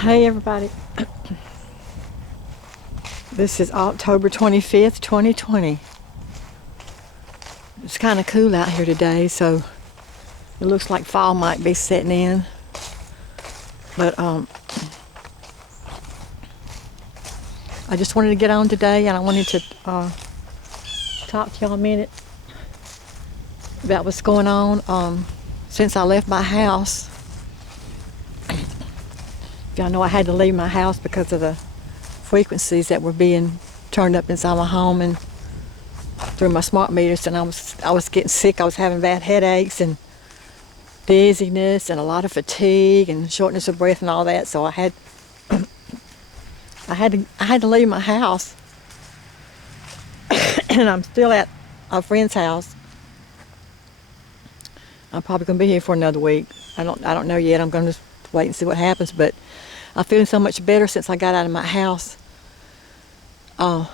Hey everybody, this is October 25th, 2020. It's kind of cool out here today, so it looks like fall might be setting in. But I just wanted to get on today, and I wanted to talk to y'all a minute about what's going on since I left my house. Y'all know I had to leave my house because of the frequencies that were being turned up inside my home and through my smart meters, and I was getting sick. I was having bad headaches and dizziness and a lot of fatigue and shortness of breath and all that. So I had to leave my house, and I'm still at a friend's house. I'm probably gonna be here for another week. I don't know yet. I'm gonna just wait and see what happens, but I'm feeling so much better since I got out of my house. And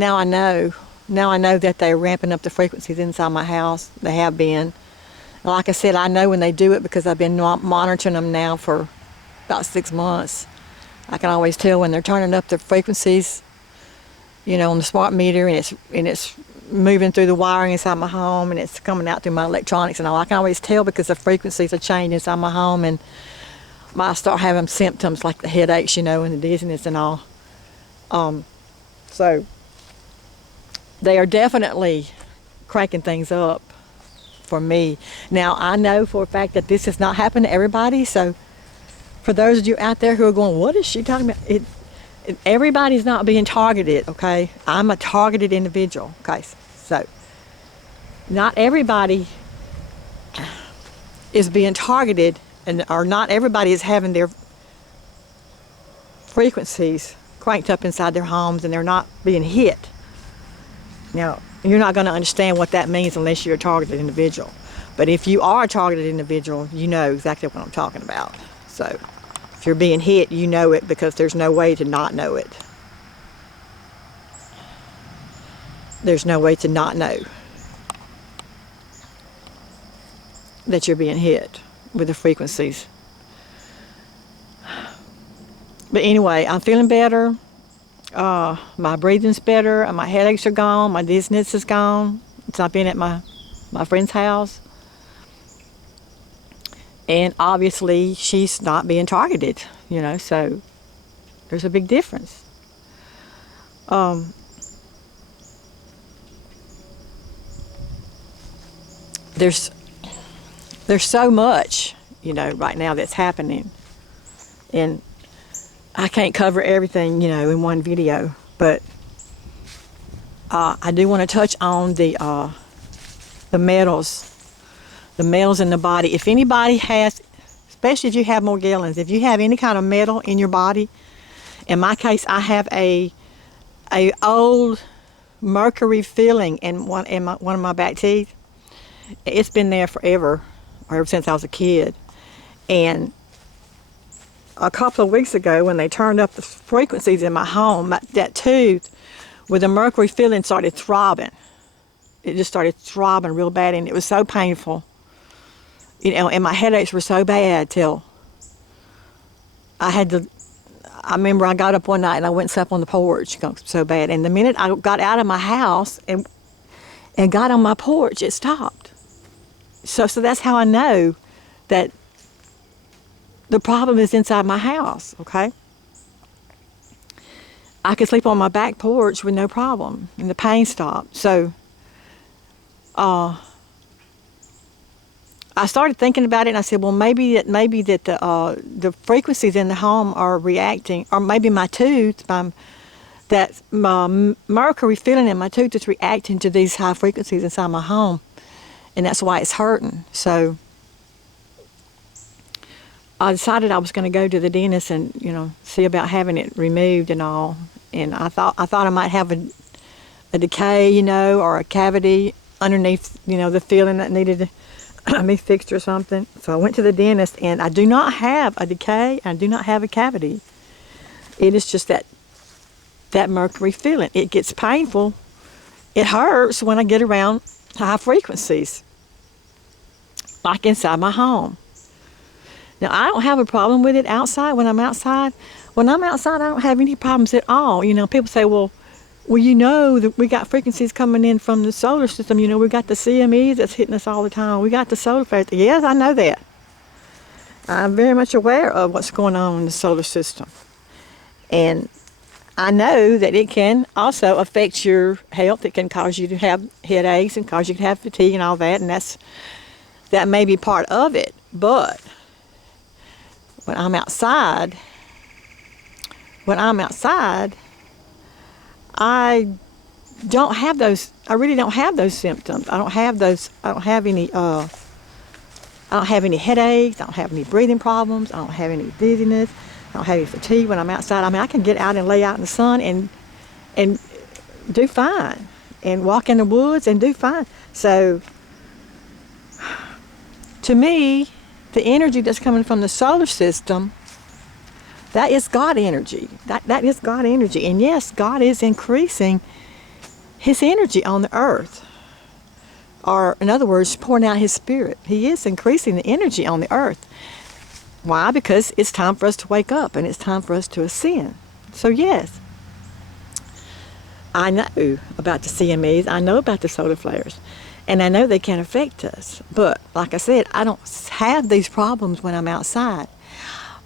now I know that they're ramping up the frequencies inside my house. They have been. Like I said, I know when they do it because I've been monitoring them now for about 6 months. I can always tell when they're turning up the frequencies, on the smart meter, and it's moving through the wiring inside my home, and it's coming out through my electronics and all. I can always tell because the frequencies are changing inside my home, and I start having symptoms like the headaches, and the dizziness and all. So they are definitely cranking things up for me. Now, I know for a fact that this has not happened to everybody, so for those of you out there who are going, what is she talking about? Everybody's not being targeted, okay? I'm a targeted individual, okay? So not everybody is being targeted, or not everybody is having their frequencies cranked up inside their homes, and they're not being hit. Now, you're not going to understand what that means unless you're a targeted individual. But if you are a targeted individual, you know exactly what I'm talking about. So if you're being hit, you know it, because there's no way to not know it. There's no way to not know that you're being hit with the frequencies. But anyway, I'm feeling better. My breathing's better, and my headaches are gone, my dizziness is gone since I've been at my friend's house. And obviously she's not being targeted, so there's a big difference. There's so much, right now that's happening, and I can't cover everything, in one video, but I do want to touch on the metals in the body. If anybody has, especially if you have Morgellons, if you have any kind of metal in your body, in my case, I have a old mercury filling in one of my back teeth. It's been there forever, or ever since I was a kid, and a couple of weeks ago, when they turned up the frequencies in my home, that tooth with the mercury filling started throbbing. It just started throbbing real bad, and it was so painful. And my headaches were so bad till I remember I got up one night and I went and slept on the porch, so bad. And the minute I got out of my house and got on my porch, it stopped. So that's how I know that the problem is inside my house, okay? I could sleep on my back porch with no problem, and the pain stopped. So I started thinking about it, and I said, well, maybe that the frequencies in the home are reacting, or maybe my tooth, that my mercury filling in my tooth is reacting to these high frequencies inside my home, and that's why it's hurting. So I decided I was going to go to the dentist and see about having it removed and all. And I thought I might have a decay, or a cavity underneath, the filling that needed to be fixed or something. So I went to the dentist, and I do not have a decay. I do not have a cavity. It is just that mercury filling. It gets painful. It hurts when I get around high frequencies, like inside my home. Now, I don't have a problem with it outside when I'm outside. When I'm outside, I don't have any problems at all. You know, people say, well, you know that we got frequencies coming in from the solar system. You know, we got the CMEs that's hitting us all the time. We got the solar flares. Yes, I know that. I'm very much aware of what's going on in the solar system. And I know that it can also affect your health. It can cause you to have headaches and cause you to have fatigue and all that. And that may be part of it. But when I'm outside, I don't have those. I really don't have those symptoms. I don't have any headaches. I don't have any breathing problems. I don't have any dizziness. I don't have any fatigue when I'm outside. I mean, I can get out and lay out in the sun and do fine, and walk in the woods and do fine. So, to me, the energy that's coming from the solar system, that is God energy. That is God energy. And yes, God is increasing His energy on the earth. Or, in other words, pouring out His Spirit. He is increasing the energy on the earth. Why? Because it's time for us to wake up and it's time for us to ascend. So, yes, I know about the CMEs. I know about the solar flares. And I know they can affect us. But, like I said, I don't have these problems when I'm outside.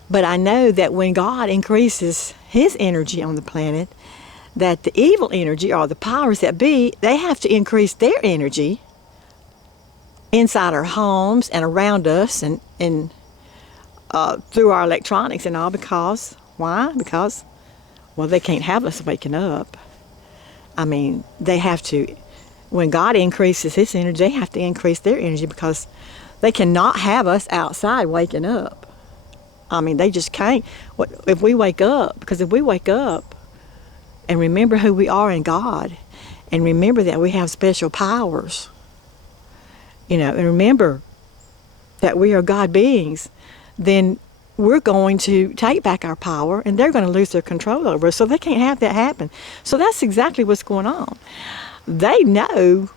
But I know that when God increases His energy on the planet, that the evil energy, or the powers that be, they have to increase their energy inside our homes and around us and through our electronics and all. Because, why? Because, well, they can't have us waking up. I mean, they have to, when God increases His energy, they have to increase their energy, because they cannot have us outside waking up. I mean, they just can't. If we wake up, because if we wake up and remember who we are in God, and remember that we have special powers, you know, and remember that we are God beings, then we're going to take back our power, and they're going to lose their control over us. So they can't have that happen. So that's exactly what's going on. They know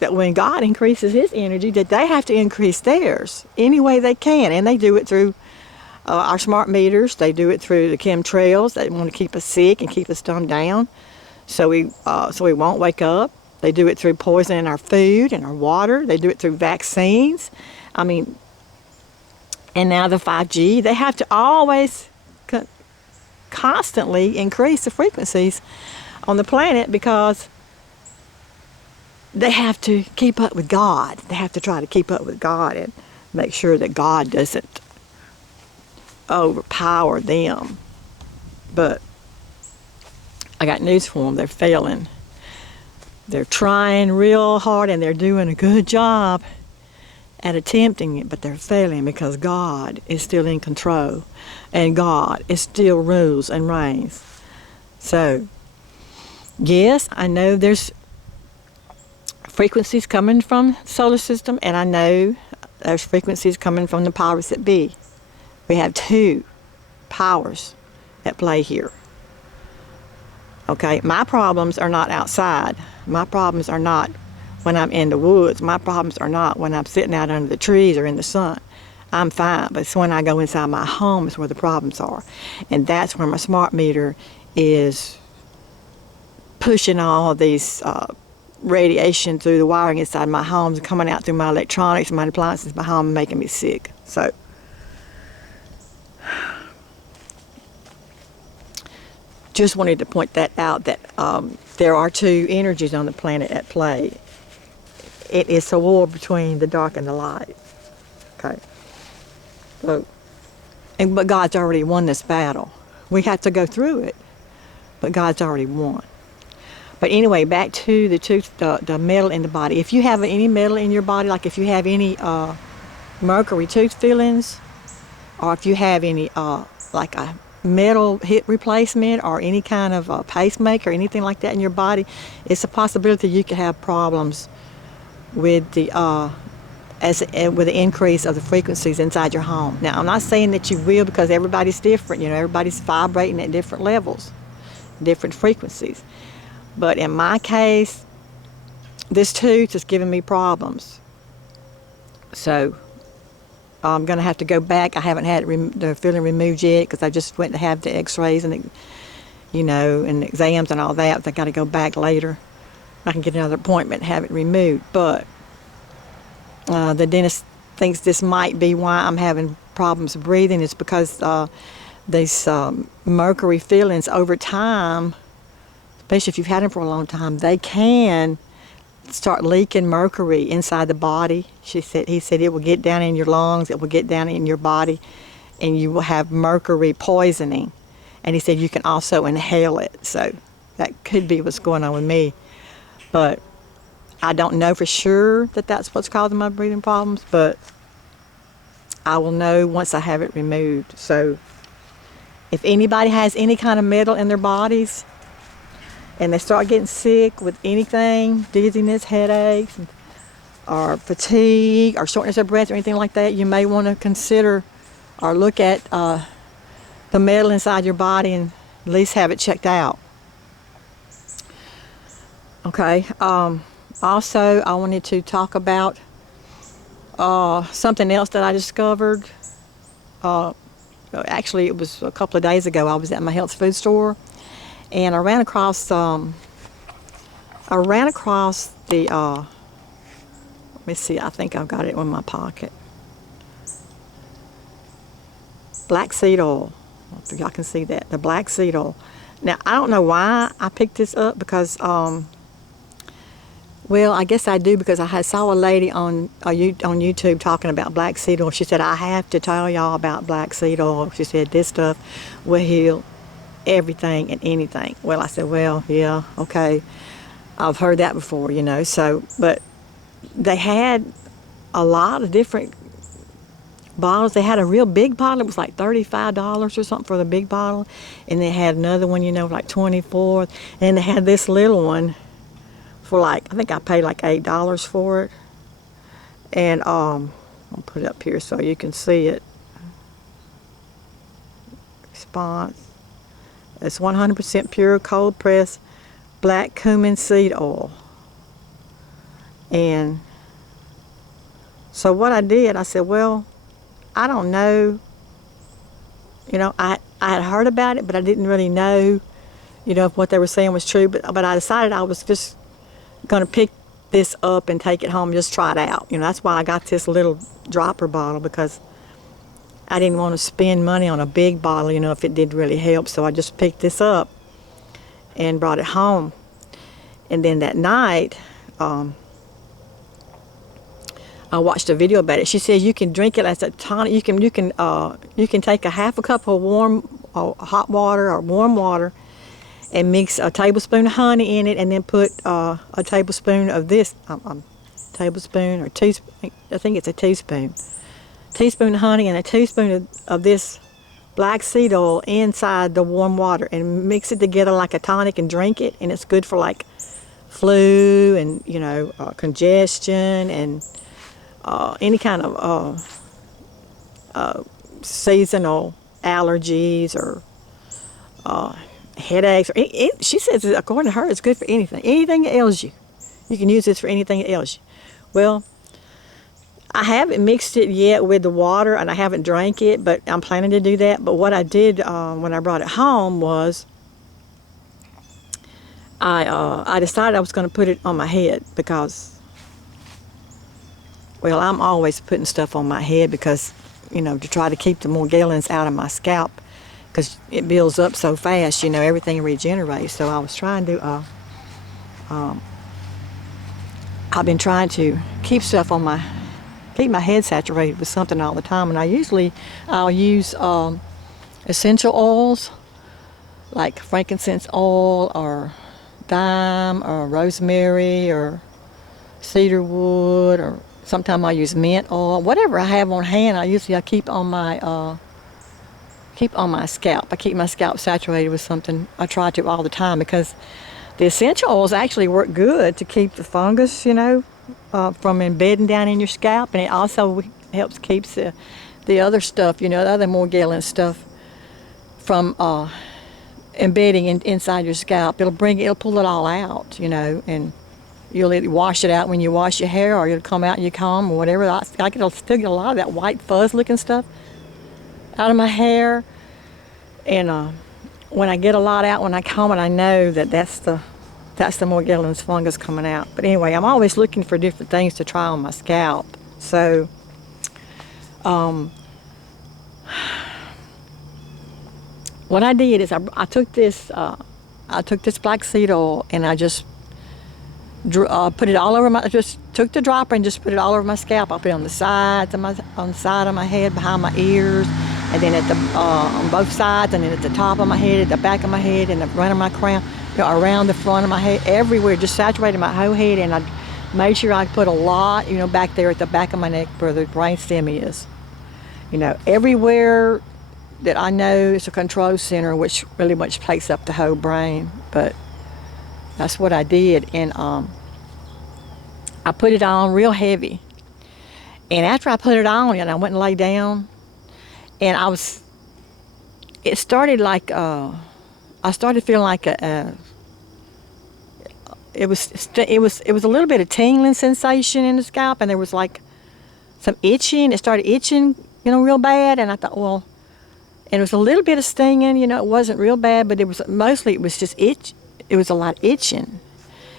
that when God increases His energy, that they have to increase theirs any way they can. And they do it through our smart meters. They do it through the chemtrails. They want to keep us sick and keep us dumbed down so we won't wake up. They do it through poisoning our food and our water. They do it through vaccines. I mean, and now the 5G. They have to always constantly increase the frequencies on the planet, because they have to keep up with God. They have to try to keep up with God and make sure that God doesn't overpower them. But I got news for them. They're failing. They're trying real hard, and they're doing a good job at attempting it, but they're failing, because God is still in control, and God is still rules and reigns. So, yes, I know there's frequencies coming from the solar system, and I know there's frequencies coming from the powers that be. We have two powers at play here. Okay, my problems are not outside. My problems are not when I'm in the woods. My problems are not when I'm sitting out under the trees or in the sun. I'm fine, but it's when I go inside my home is where the problems are. And that's where my smart meter is pushing all of these radiation through the wiring inside my home, and coming out through my electronics, my appliances, my home, and making me sick. So, just wanted to point that out, that there are two energies on the planet at play. It is a war between the dark and the light. Okay. So, but God's already won this battle. We have to go through it, but God's already won. But anyway, back to the metal in the body. If you have any metal in your body, like if you have any mercury tooth fillings, or if you have any like a metal hip replacement, or any kind of pacemaker, or anything like that in your body, it's a possibility you could have problems with the with the increase of the frequencies inside your home. Now, I'm not saying that you will, because everybody's different. You know, everybody's vibrating at different levels, different frequencies. But in my case, this tooth is giving me problems. So I'm going to have to go back. I haven't had the filling removed yet because I just went to have the x-rays and, and exams and all that. I got to go back later. I can get another appointment and have it removed. But the dentist thinks this might be why I'm having problems breathing. It's because these mercury fillings over time, especially if you've had them for a long time, they can start leaking mercury inside the body. He said it will get down in your lungs, it will get down in your body, and you will have mercury poisoning. And he said you can also inhale it. So that could be what's going on with me. But I don't know for sure that that's what's causing my breathing problems, but I will know once I have it removed. So if anybody has any kind of metal in their bodies and they start getting sick with anything, dizziness, headaches, or fatigue, or shortness of breath, or anything like that, you may want to consider or look at the metal inside your body and at least have it checked out. Okay. Also, I wanted to talk about something else that I discovered. Actually, it was a couple of days ago. I was at my health food store, and I ran across the let me see, I think I've got it in my pocket. Black seed oil. I don't know if y'all can see that. The black seed oil. Now, I don't know why I picked this up because, well, I guess I do because I saw a lady on YouTube talking about black seed oil. She said, I have to tell y'all about black seed oil. She said, this stuff will heal everything and anything. Well, I said, well, yeah, okay. I've heard that before, so, but they had a lot of different bottles. They had a real big bottle. It was like $35 or something for the big bottle. And they had another one, like $24. And they had this little one for I think I paid like $8 for it. And I'll put it up here so you can see it. Response. It's 100% pure cold pressed black cumin seed oil. And so what I did, I said, well, I don't know. I had heard about it, but I didn't really know, if what they were saying was true. But I decided I was just going to pick this up and take it home and just try it out. That's why I got this little dropper bottle, because I didn't want to spend money on a big bottle, if it did really help. So I just picked this up and brought it home. And then that night, I watched a video about it. She says you can drink it as a tonic. You can take a half a cup of warm hot water or warm water and mix a tablespoon of honey in it, and then put a tablespoon of this tablespoon or teaspoon. I think it's a teaspoon of honey and a teaspoon of this black seed oil inside the warm water, and mix it together like a tonic and drink it. And it's good for flu and congestion and any kind of seasonal allergies or headaches. She says, according to her, it's good for anything. Anything that ails you. You can use this for anything that ails you. Well, I haven't mixed it yet with the water, and I haven't drank it, but I'm planning to do that. But what I did when I brought it home was I decided I was going to put it on my head because, well, I'm always putting stuff on my head because, to try to keep the Morgellons out of my scalp, because it builds up so fast, everything regenerates. So I was trying to, I've been trying to keep my head saturated with something all the time. And I'll use essential oils like frankincense oil or thyme or rosemary or cedar wood, or sometimes I use mint oil. Whatever I have on hand, I keep on my scalp. I keep my scalp saturated with something. I try to all the time, because the essential oils actually work good to keep the fungus, from embedding down in your scalp, and it also helps keeps the other stuff, the other Morgellons stuff from inside your scalp. It'll pull it all out, and you'll either wash it out when you wash your hair, or it'll come out and you comb or whatever. I still get a lot of that white fuzz looking stuff out of my hair. And when I get a lot out when I comb it, I know that that's the Morgellons fungus coming out. But anyway, I'm always looking for different things to try on my scalp. So what I did is I took this black seed oil, and I just put it all over my. I just took the dropper and just put it all over my scalp. I put it on the sides of on the side of my head, behind my ears, and then at the on both sides, and then at the top of my head, at the back of my head, and the front of my crown, around the front of my head, everywhere. Just saturated my whole head, and I made sure I put a lot, back there at the back of my neck where the brain stem is. Everywhere that I know is a control center, which really much takes up the whole brain. But that's what I did, and I put it on real heavy. And after I put it on, and I went and lay down, and it started like I started feeling like it was a little bit of tingling sensation in the scalp, and there was like some itching. It started itching, real bad, and I thought, well. And it was a little bit of stinging, it wasn't real bad, but it was just itch. It was a lot of itching.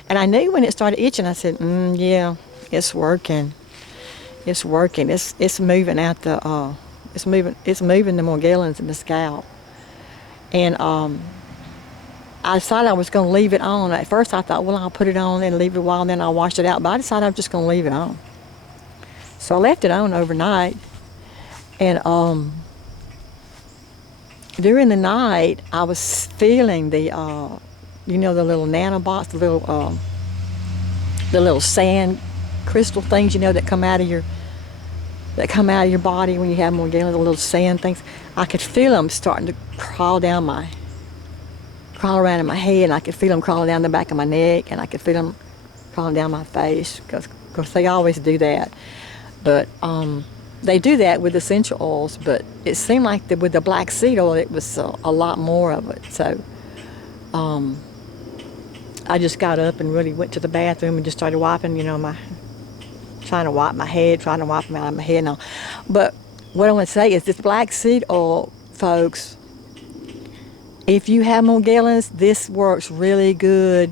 And I knew when it started itching, I said, yeah, it's working. It's working. It's moving out the, it's moving the Morgellons in the scalp. And I decided I was going to leave it on. At first I thought, well, I'll put it on and leave it a while, and then I'll wash it out. But I decided I'm just going to leave it on. So I left it on overnight. And during the night, I was feeling the, the little nanobots, the little sand crystal things, that come out of your body when you have Morgellons, the little sand things. I could feel them starting to crawl around in my head, and I could feel them crawling down the back of my neck, and I could feel them crawling down my face, because they always do that. But they do that with essential oils, but it seemed like with the black seed oil, it was a lot more of it. So I just got up and really went to the bathroom and just started wiping, trying to wipe my head, trying to wipe them out of my head and all. But what I want to say is this black seed oil, folks, if you have Morgellons, this works really good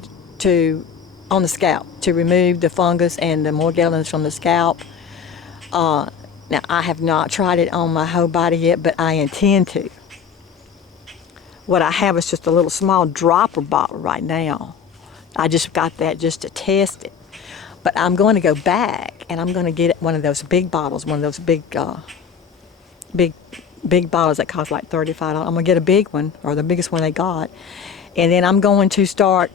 on the scalp to remove the fungus and the Morgellons from the scalp. Now, I have not tried it on my whole body yet, but I intend to. What I have is just a little small dropper bottle right now. I just got that just to test it. But I'm going to go back, and I'm going to get one of those big bottles, one of those big bottles that cost like $35. I'm going to get a big one, or the biggest one they got. And then I'm going to start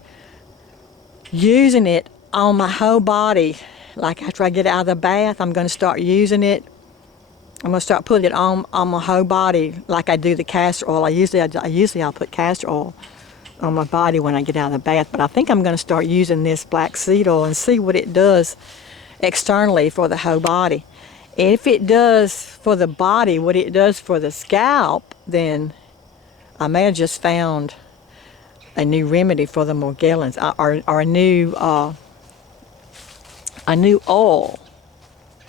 using it on my whole body. Like after I get out of the bath, I'm going to start using it. I'm going to start putting it on my whole body like I do the castor oil. Usually I'll put castor oil on my body when I get out of the bath, but I think I'm going to start using this black seed oil and see what it does externally for the whole body. And if it does for the body what it does for the scalp, then I may have just found a new remedy for the Morgellons, or a new oil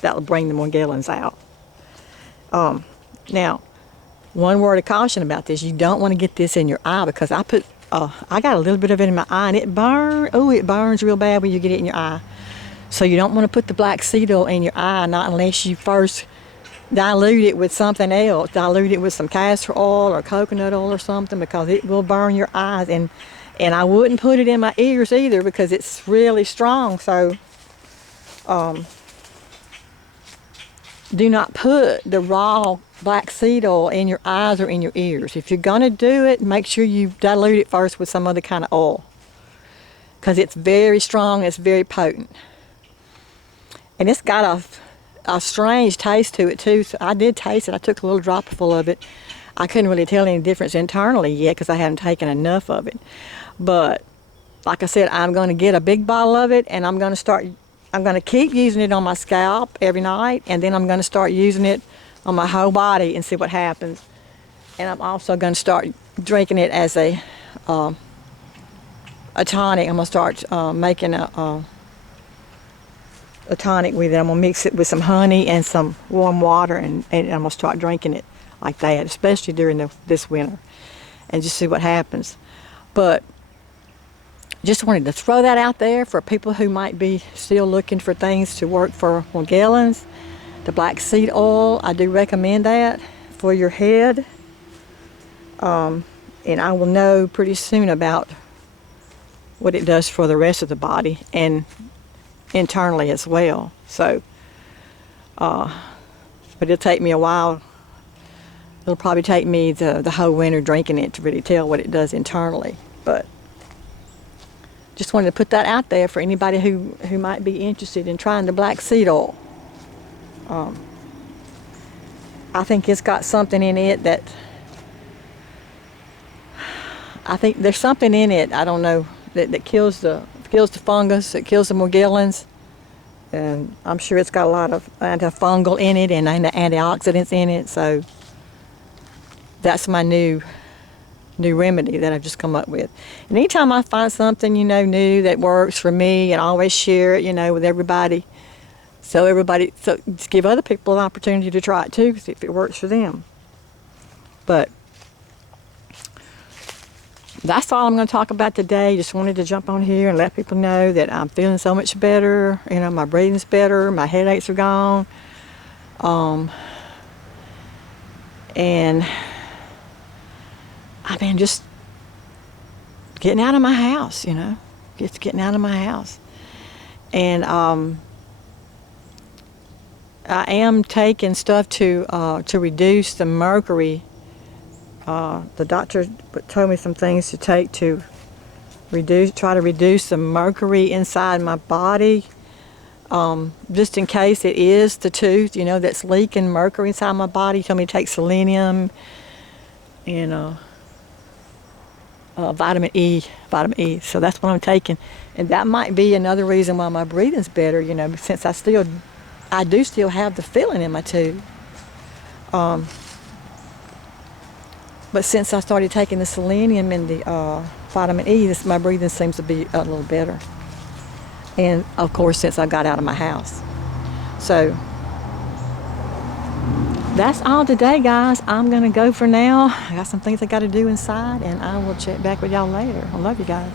that will bring the Morgellons out. Now, one word of caution about this: you don't want to get this in your eye, because I got a little bit of it in my eye, and it burns real bad when you get it in your eye. So you don't want to put the black seed oil in your eye, not unless you first dilute it with something else. Dilute it with some castor oil or coconut oil or something, because it will burn your eyes. And I wouldn't put it in my ears either, because it's really strong. So do not put the raw black seed oil in your eyes or in your ears. If you're going to do it, make sure you dilute it first with some other kind of oil, because it's very strong, it's very potent. And it's got a strange taste to it too. So I did taste it. I took a little dropper full of it. I couldn't really tell any difference internally yet, because I hadn't taken enough of it. But like I said, I'm going to get a big bottle of it, and I'm going to keep using it on my scalp every night, and then I'm going to start using it on my whole body and see what happens. And I'm also going to start drinking it as a tonic. I'm going to start making a tonic with it. I'm gonna mix it with some honey and some warm water, and I'm gonna start drinking it like that, especially during this winter, and just see what happens. But just wanted to throw that out there for people who might be still looking for things to work for Morgellons. The black seed oil, I do recommend that for your head. And I will know pretty soon about what it does for the rest of the body and internally as well. So, but it'll take me a while. It'll probably take me the whole winter drinking it to really tell what it does internally. But just wanted to put that out there for anybody who might be interested in trying the black seed oil. I think it's got something in it that, I think there's something in it, I don't know, that kills the fungus, it kills the Morgellons. And I'm sure it's got a lot of antifungal in it and antioxidants in it. So that's my new remedy that I've just come up with. And anytime I find something, new that works for me, and I always share it, with everybody. So give other people an opportunity to try it too, see if it works for them. But that's all I'm going to talk about today. Just wanted to jump on here and let people know that I'm feeling so much better. My breathing's better, my headaches are gone. And I've been just getting out of my house, just getting out of my house. And I am taking stuff to reduce the mercury. The doctor told me some things to take to try to reduce the mercury inside my body, just in case it is the tooth, that's leaking mercury inside my body. He told me to take selenium and vitamin E. So that's what I'm taking, and that might be another reason why my breathing's better. Since I do still have the feeling in my tooth. But since I started taking the selenium and the vitamin E, my breathing seems to be a little better. And of course, since I got out of my house. So that's all today, guys. I'm gonna go for now. I got some things I gotta do inside, and I will check back with y'all later. I love you guys.